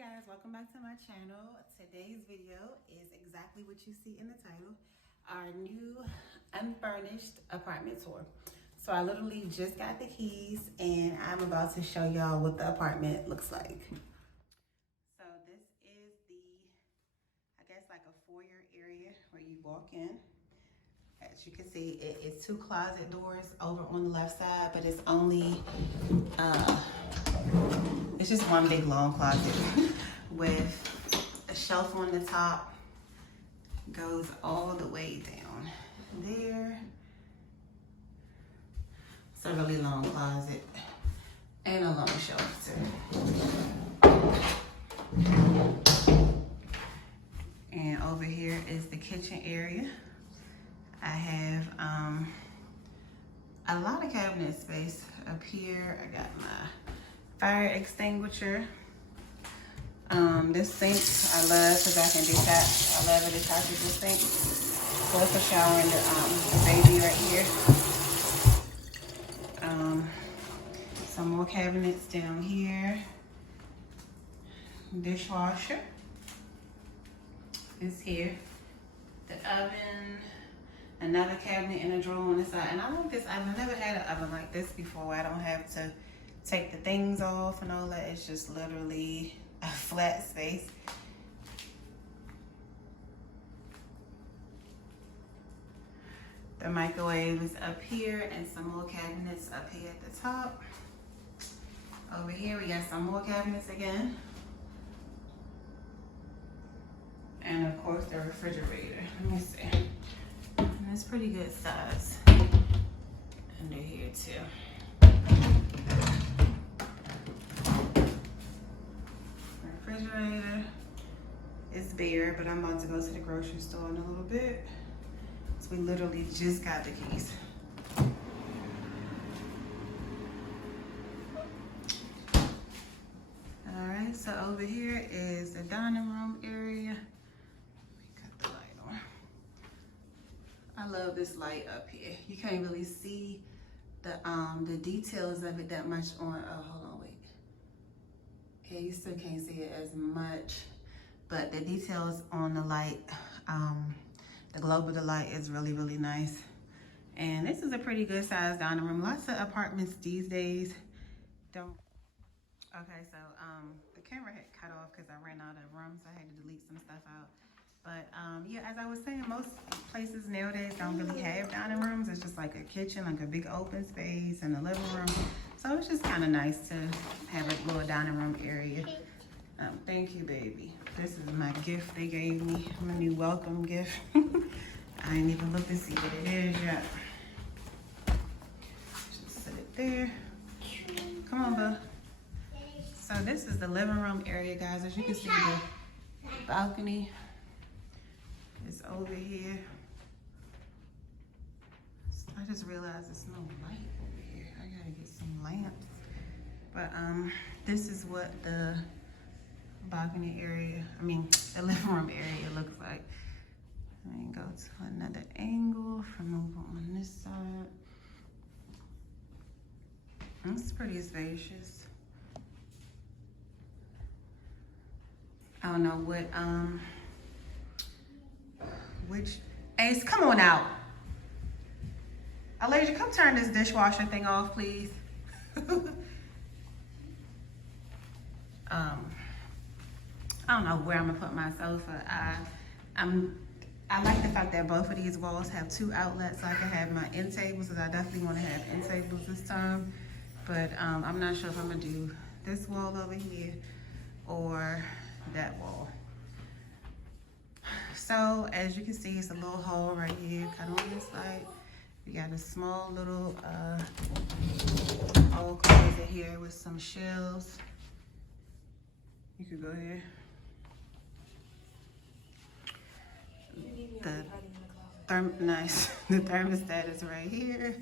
guys, welcome back to my channel. Today's video is exactly what you see in the title, our new unfurnished apartment tour. So I literally just got the keys and I'm about to show y'all what the apartment looks like. So this is I guess like a foyer area where you walk in. As you can see, it is 2 closet doors over on the left side, but it's only it's just one big long closet with a shelf on the top, goes all the way down there. It's a really long closet and a long shelf too. And over here is the kitchen area. I have a lot of cabinet space up here. I got my fire extinguisher. This sink I love because I can detach. I love a detachable sink. So it's a shower and the baby right here. Some more cabinets down here. Dishwasher is here. The oven. Another cabinet and a drawer on the side. And I like this oven. I've never had an oven like this before. I don't have to take the things off and all that. It's just literally a flat space. The microwave is up here and some more cabinets up here at the top. Over here we got some more cabinets again. And of course the refrigerator. Let me see. And it's pretty good size under here too. Refrigerator is bare, but I'm about to go to the grocery store in a little bit. So we literally just got the keys. All right, so over here is the dining room area. I love this light up here. You can't really see the details of it that much on, oh, hold on, wait. Yeah, you still can't see it as much, but the details on the light, the globe of the light is really, really nice. And this is a pretty good sized dining room. Lots of apartments these days don't. Okay, so the camera had cut off because I ran out of room, so I had to delete some stuff out. But yeah, as I was saying, most places nowadays don't really have dining rooms. It's just like a kitchen, like a big open space and a living room. So it's just kind of nice to have a little dining room area. Thank you, baby. This is my gift they gave me, my new welcome gift. I ain't even looked to see what it is yet. Just sit it there. Come on, bud. So this is the living room area, guys. As you can see, the balcony is over here. I just realized there's no light over here. I gotta get some lamps. But this is what the balcony area, the living room area looks like. Let me go to another angle from over on this side. It's pretty spacious. I don't know what Ace, come on out. Elijah, come turn this dishwasher thing off, please. I don't know where I'm gonna put my sofa. I like the fact that both of these walls have 2 outlets, so I can have my end tables, because I definitely want to have end tables this time. But I'm not sure if I'm gonna do this wall over here or that wall. So as you can see, it's a little hole right here, kind of on this side. We got a small little old closet here with some shelves. You could go here. Nice. The thermostat is right here.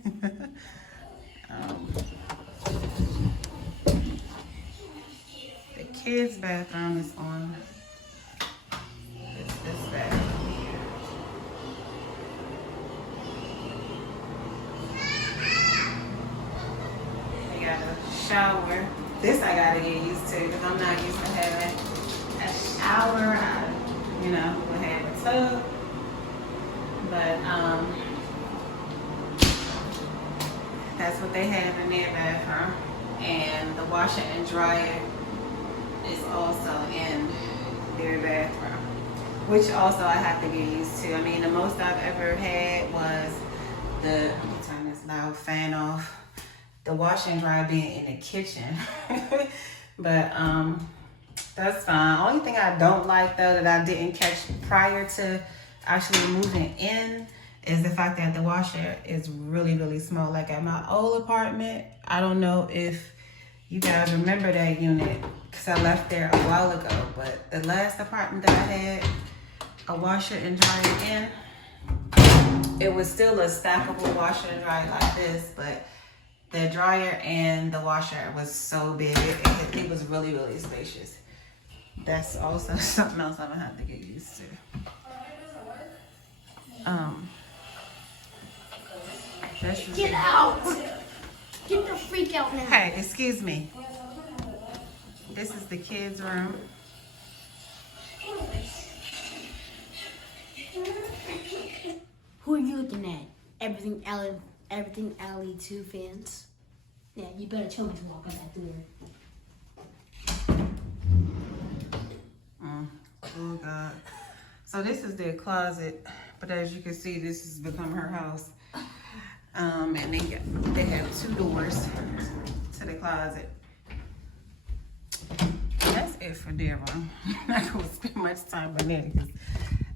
The kids' bathroom is on. It's this bathroom here. We got a shower. This I gotta get used to because I'm not used to having a shower. I, you know, will have a tub. But that's what they have in their bathroom. And the washer and dryer is also in their bathroom, which also I have to get used to. I mean, the most I've ever had was let me turn this loud fan off, the washer and dryer being in the kitchen. But that's fine. Only thing I don't like though that I didn't catch prior to actually moving in is the fact that the washer is really, really small. Like at my old apartment, I don't know if you guys remember that unit because I left there a while ago, but the last apartment that I had a washer and dryer in, it was still a stackable washer and dryer like this, but the dryer and the washer was so big. It was really, really spacious. That's also something else I'm gonna have to get used to. Get out! Get the freak out now. Hey, excuse me. This is the kids' room. Who are you looking at? Everything Alley 2 fans? Yeah, you better tell me to walk out that door. Oh God. So this is their closet, but as you can see, this has become her house. And they have 2 doors to the closet. That's it for their room. I'm not gonna spend much time on there because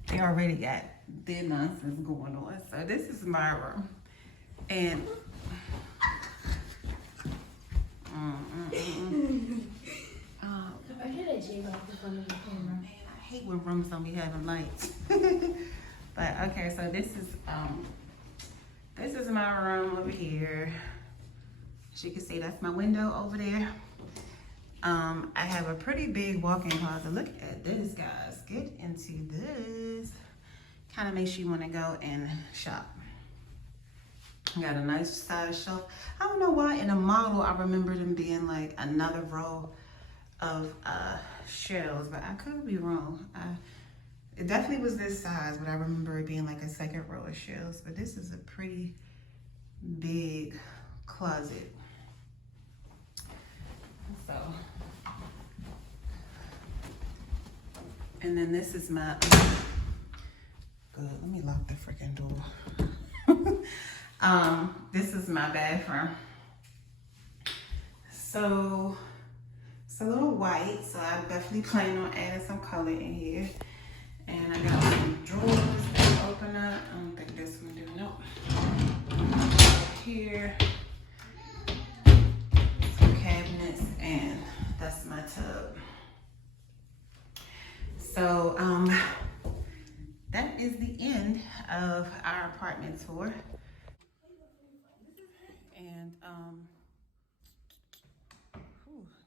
they already got their nonsense going on. So this is my room. And I hear that J Rock in front of the camera. man, I hate when rooms don't be having lights. But okay, so this is my room over here. As you can see, that's my window over there. I have a pretty big walk-in closet. Look at this, guys. Get into this. Kind of makes you want to go and shop. Got a nice size shelf. I don't know why in a model I remember them being like another row of shelves, but I could be wrong. It definitely was this size, but I remember it being like a second row of shelves. But this is a pretty big closet. So, and then this is my, good, let me lock the freaking door. This is my bathroom. So, it's a little white, so I definitely plan on adding some color in here. And I got some drawers that open up. I don't think this one do, no. Here, some cabinets, and that's my tub. So, that is the end of our apartment tour. And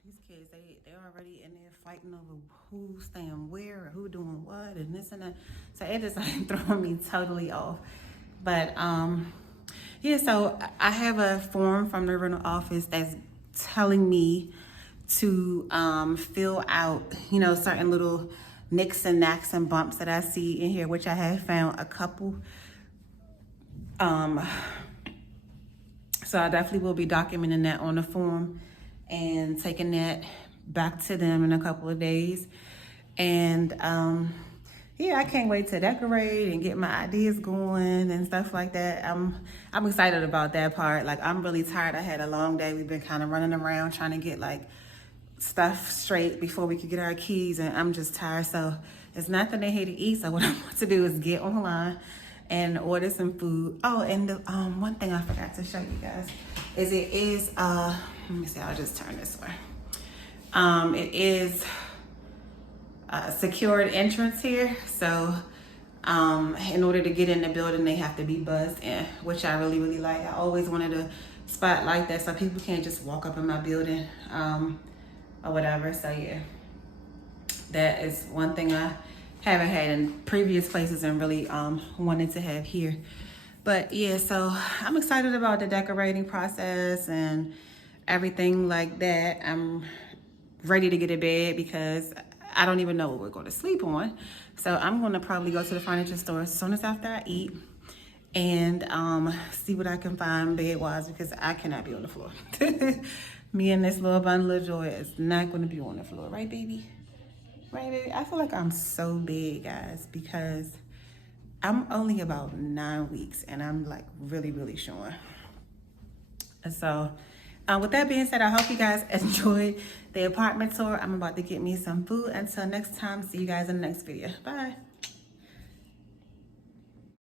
these kids, they're already in there fighting over who's staying where or who doing what and this and that. So it just like throwing me totally off. But yeah, so I have a form from the rental office that's telling me to fill out, you know, certain little nicks and knacks and bumps that I see in here, which I have found a couple. So I definitely will be documenting that on the form and taking that back to them in a couple of days. And yeah, I can't wait to decorate and get my ideas going and stuff like that. I'm excited about that part. Like, I'm really tired. I had a long day. We've been kind of running around trying to get like stuff straight before we could get our keys, and I'm just tired. So it's not that they hate to eat. So what I want to do is get online and order some food. Oh, and the one thing I forgot to show you guys is it is let me see, I'll just turn this way. It is a secured entrance here, so in order to get in the building they have to be buzzed in, which I really, really like. I always wanted a spot like that so people can't just walk up in my building or whatever. So yeah, that is one thing I haven't had in previous places and really wanted to have here. But yeah, so I'm excited about the decorating process and everything like that. I'm ready to get to bed because I don't even know what we're going to sleep on. So I'm going to probably go to the furniture store as soon as after I eat and see what I can find bed-wise, because I cannot be on the floor. Me and this little bundle of joy is not going to be on the floor. Right, baby? Right, baby? I feel like I'm so big, guys, because I'm only about 9 weeks and I'm like really, really showing. And so with that being said, I hope you guys enjoyed the apartment tour. I'm about to get me some food. Until next time, see you guys in the next video. Bye.